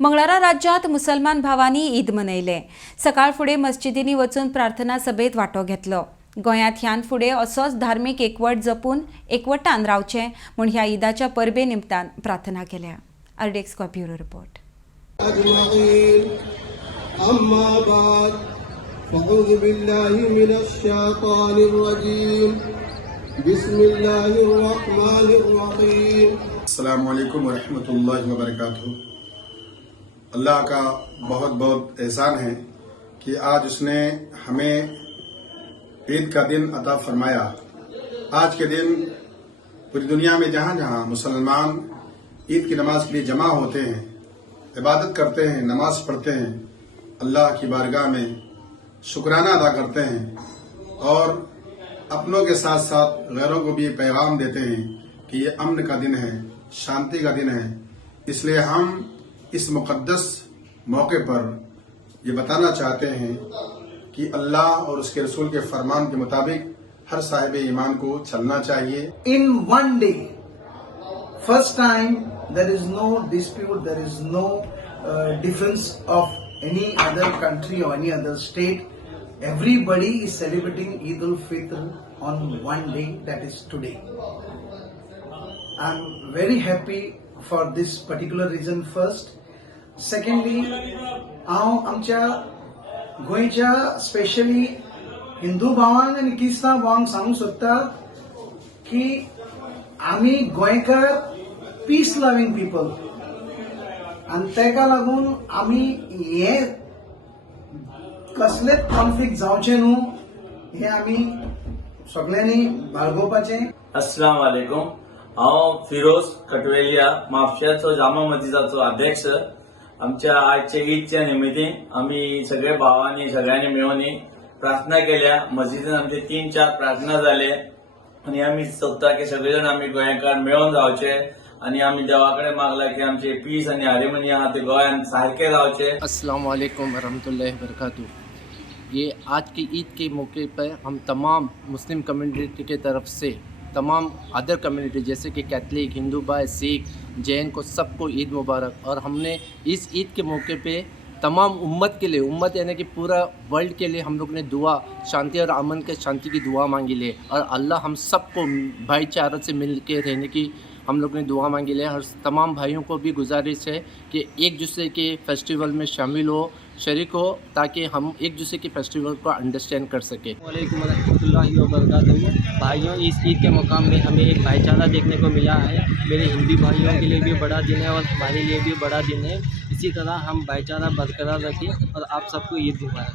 मंगळारा राज्यात मुसलमान भावांनी ईद मनयले। सकाळ फुडें मस्जिदींनी वचून प्रार्थना सभेत वांटो घेतलो। गोंयांत ह्यान फुडें असोच धार्मीक एकवट जपून एकवटान रावचें म्हूण ह्या ईदाच्या परबे निमतान प्रार्थना केल्या। RDX bureau report. अस्सलामु अलैकुम वरहमतुल्लाहि वबरकातुहू। अल्लाह का बहुत बहुत एहसान है कि आज उसने हमें ईद का दिन अता फरमाया। आज के दिन पूरी दुनिया में जहाँ जहाँ मुसलमान ईद की नमाज के लिए जमा होते हैं, इबादत करते हैं, नमाज पढ़ते हैं, अल्लाह की बारगाह में शुक्राना अदा करते हैं और अपनों के साथ साथ गैरों को भी पैगाम देते हैं कि ये अमन का दिन है, शांति का दिन है। इसलिए हम इस मुक़द्दस मौके पर ये बताना चाहते हैं कि अल्लाह और उसके रसूल के फरमान के मुताबिक हर साहिब ईमान को चलना चाहिए। In one day, first time, there is no dispute, there is no difference of any other country or any other state. Everybody is celebrating Eid al-Fitr on one day, that is today. I'm very happy for this particular reason first. Secondly, हांव आमच्या गोंयच्या specially Hindu भावांक आनी क्रिस्तांव भावांक सांगूंक सोदता की आमी गोंयकार पीस लविंग पीपल आनी तेका लागून आमी हे कसलेच कॉन्फ्लिक्ट जावचे न्हू हे आमी सगळ्यांनी बाळगोवपाचें। अस्सलाम वालेकुम। हांव फिरोज कटवेलिया म्हापश्याचो जामा मस्जिदाचो अध्यक्ष। आमच्या आजच्या ईदच्या निमित्तान आम्ही सगळे भावांनी सगळ्यांनी मेळून प्रार्थना केल्या। मस्जिदीन आमचे 3-4 प्रार्थना जाले आणि आम्ही सोदता की सगळेजण आम्ही गोंयकार मेळून रावचे आणि आम्ही देवाकडे मागला की आमचे पीस आणि हार्मोनी आहा ते गोंयांत सारखे रावचे। अस्सलाम वालेकुम वरहमतुल्लाहि वबरकातुहू। ये आज की ईद के मौके पर हम तमाम मुस्लिम कम्युनिटी के तरफ से तमाम अदर कम्युनिटी जैसे कि कैथलिक, हिंदू भाई, सिख, जैन को सबको ईद मुबारक। और हमने इस ईद के मौके पे तमाम उम्मत के लिए, उम्मत यानी कि पूरा वर्ल्ड के लिए हम लोग ने दुआ, शांति और अमन के शांति की दुआ मांगी ले और अल्लाह हम सबको भाईचारा से मिल के रहने की हम लोग ने दुआ मांगी ले। और तमाम भाइयों को भी गुजारिश है कि एक दूसरे के फेस्टिवल में शामिल हो, शरीक हो, ताकि हम एक दूसरे के फेस्टिवल को अंडरस्टैंड कर सकें। वालेकुम रहमतुल्लाहि व बरकातुहू। भाइयों, इस ईद के मकाम में हमें एक भाईचारा देखने को मिला है। मेरे हिंदू भाइयों के लिए भी बड़ा दिन है और हमारे लिए भी बड़ा दिन है। इसी तरह हम भाईचारा बरकरार रखें और आप सबको ईद मुबारक।